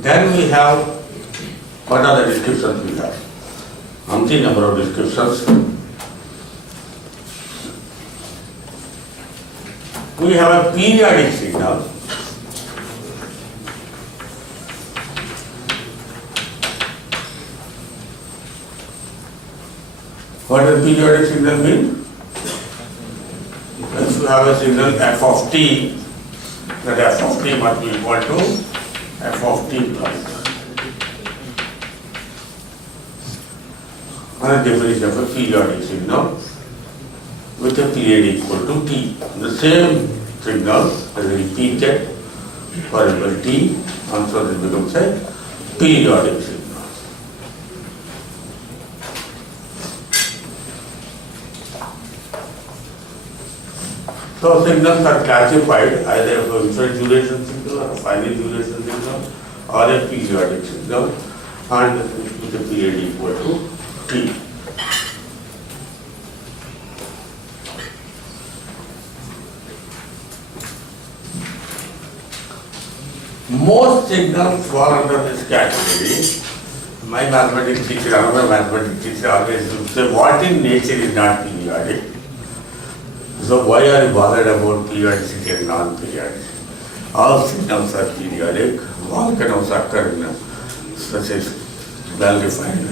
Then we have, what are the descriptions we have? Umpteen number of descriptions. We have a periodic signal. What does periodic signal mean? If you have a signal f of t, that f of t must be equal to f of t plus. Another definition of a periodic signal with a period equal to t. The same signal is repeated for every t, and so this becomes a periodic signal. So signals are classified either as a infinite duration signal or a finite duration signal or a periodic signal, and with a period equal to t. Most signals fall under this category. My mathematics teacher, another mathematics teacher always used to say, what in nature is not periodic? So why are you bothered about periodicity and non-periodicity? All signals are periodic. Volcanoes occur in such a well-defined.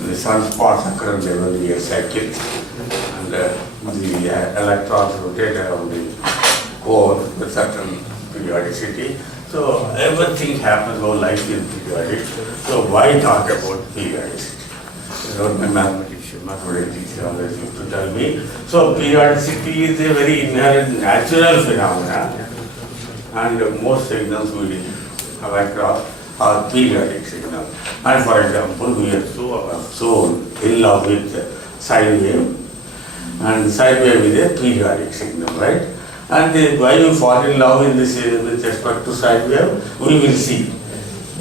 The sunspots occur in every year cycle, and the electrons rotate around the core with certain periodicity. So everything happens, whole life is periodic. So why talk about periodicity? My mathematics teacher always used to tell me. So periodicity is a very inherent natural phenomena, and most signals we have across are periodic signals. And for example, we are so in love with sine wave, and sine wave is a periodic signal, right? And why you fall in love in this with respect to sine wave, we will see.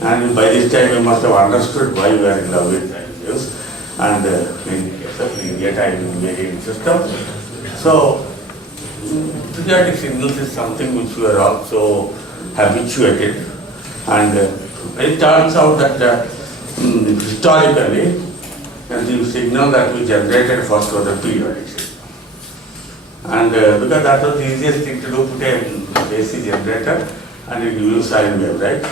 And by this time you must have understood why we are in love with sine waves. And in case of linear time invariant system. So periodic signals is something which we are also habituated, and it turns out that historically the signal that we generated first was a periodic signal. And because that was the easiest thing to do, put a AC generator and it gives sine wave, right?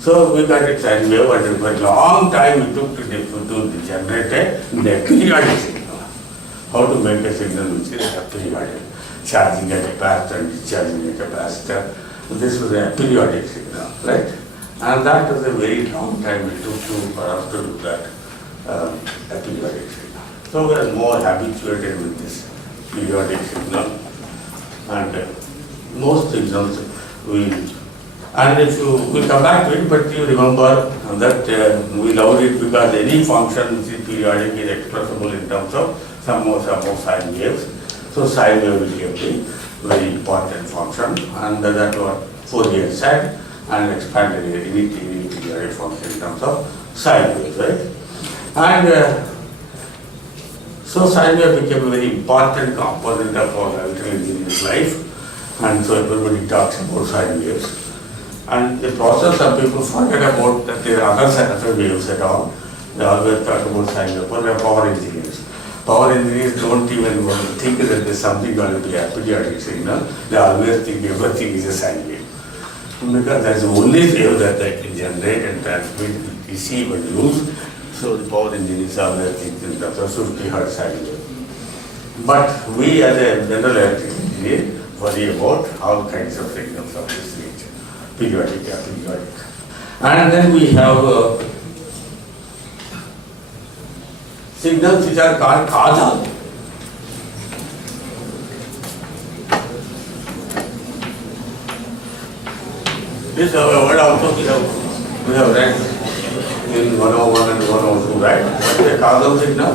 So we got it sine wave, and for a long time it took to generate a periodic signal. How to make a signal which is a periodic, charging a capacitor and discharging a capacitor. This was a periodic signal, right? And that was a very long time it took for us to do that, a periodic signal. So we are more habituated with this periodic signal, and most signals and if we come back to it, but you remember that we love it because any function which is periodic is expressible in terms of some more sine waves. So sine wave became a very important function, and that's what Fourier said, and expanded any periodic function in terms of sine waves, right? And so sine wave became a very important component of our electrical engineering life, and so everybody talks about sine waves. And the process, some people forget about that there are other waves at all. They always talk about sine wave, but they are power engineers. Power engineers don't even think that there is something going to be a periodic signal. They always think everything is a sine wave. Because that's the only wave that they can generate and transmit, receive and use. So the power engineers always think in terms of 50 Hz sine wave. But we as a general electrical engineer worry about all kinds of signals of this nature. Periodic, aperiodic. And then we have signals which are called causal. This word also we have read in 101 and 102, right? What is a causal signal?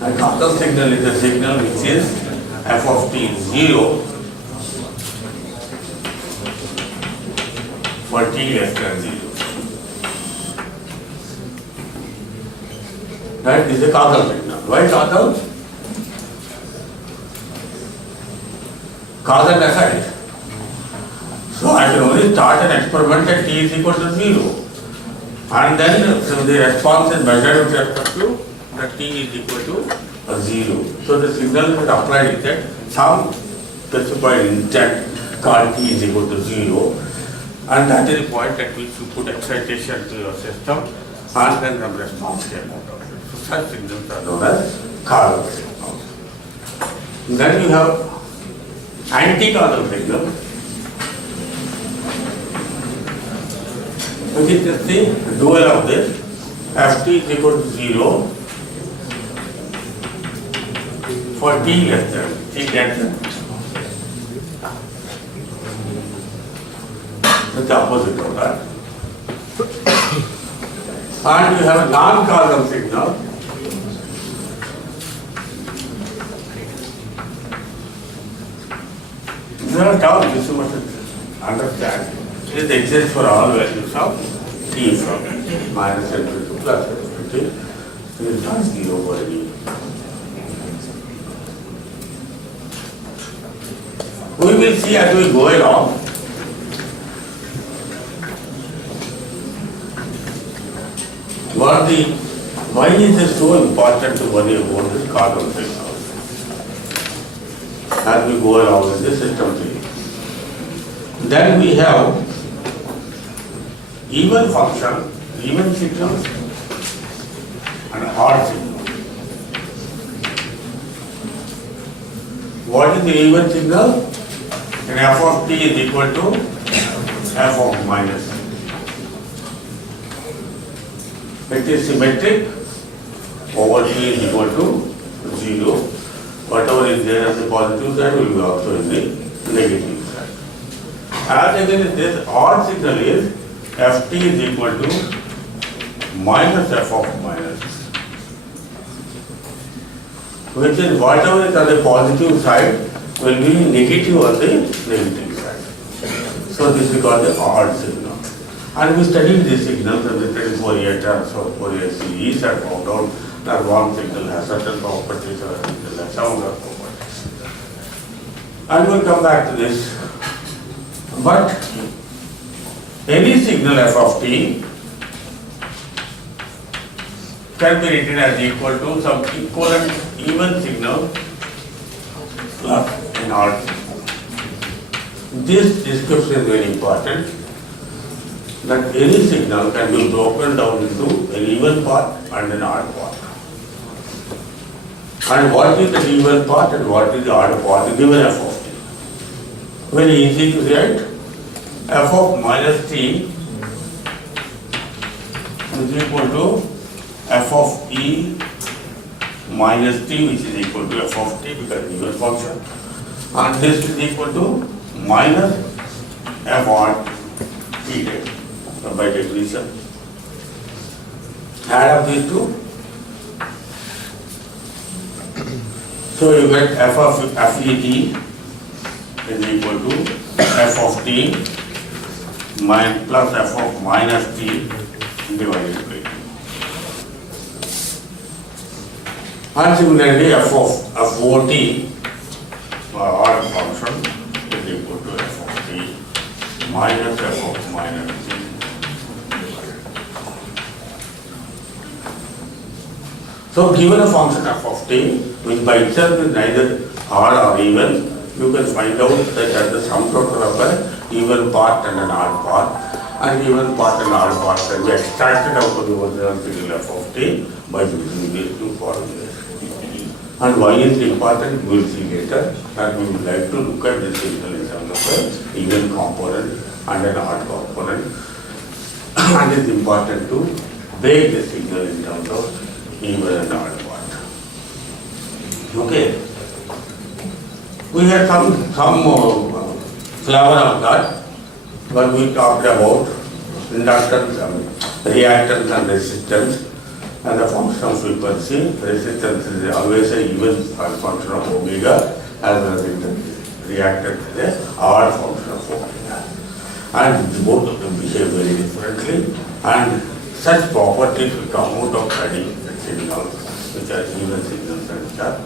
A causal signal is a signal which is f of t is 0 for t less than 0. Right? This is a causal signal. Why causal? Cause and effect. So I can only start an experiment at t is equal to 0. And then so the response is measured with respect to the t is equal to 0. So the signal that applied is that some specified instant called t is equal to 0. And that is the point at which you put excitation to your system and then the response came out of it. So such signals are known as causal signals. Then you have anti-causal signal, which is just the dual of this. Ft is equal to 0 for t less than t greater than. It's the opposite of that. And you have a non-causal signal. These are terms which you must understand. It exists for all values of t from minus infinity to plus infinity. It is not 0 for any. We will see as we go along. Why is it so important to worry about this causal signal as we go along with the system theory? Then we have even function, even signals and odd signals. What is the even signal? And f of t is equal to f of minus. It is symmetric. Over t is equal to 0. Whatever is there on the positive side will be also in the negative side. As again this odd signal is ft is equal to minus f of minus, which is whatever is on the positive side will be negative on the negative side. So this is called the odd signal. And we studied these signals and we studied Fourier transform, Fourier series, and found out that one signal has certain properties or a signal has some other properties. And we'll come back to this. But any signal f of t can be written as equal to some equivalent even signal plus an odd signal. This description is very important, that any signal can be broken down into an even part and an odd part. And what is the even part and what is the odd part given f of t? Very easy to write. F of minus t is equal to f of e minus t, which is equal to f of t because even function. And this is equal to minus f odd t by definition. Add up these two. So you get f of fet is equal to f of t plus f of minus t divided by 2. And similarly f of ot odd function is equal to f of t minus f of minus t. So given a function f of t, which by itself is neither odd or even, you can find out that as the sum total of an even part and an odd part, and even part and odd part can be extracted out of the original signal f of t by using these two formulas. And why is it important, we will see later, and we would like to look at this signal in terms of an even component and an odd component. And it is important to break the signal in terms of even and odd part. Okay. We had some flavor of that when we talked about inductance and reactance and resistance and the function of frequency. Resistance is always an even function of omega, as well as reactance is an odd function of omega. And both of them behave very differently, and such properties will come out of studying signals, which are even signals and which are